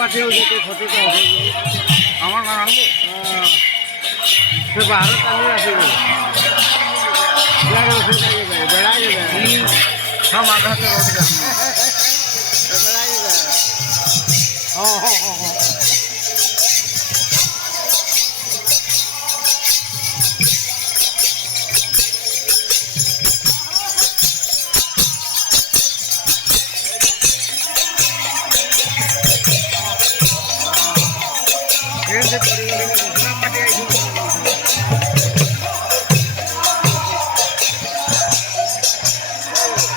पाठे फटोटा আমার ঘর আনবো সে বাহার চালিয়ে আসবে বেড়াই সব মাথা হাতে রোড বেড়াই ट्रेन से पड़ी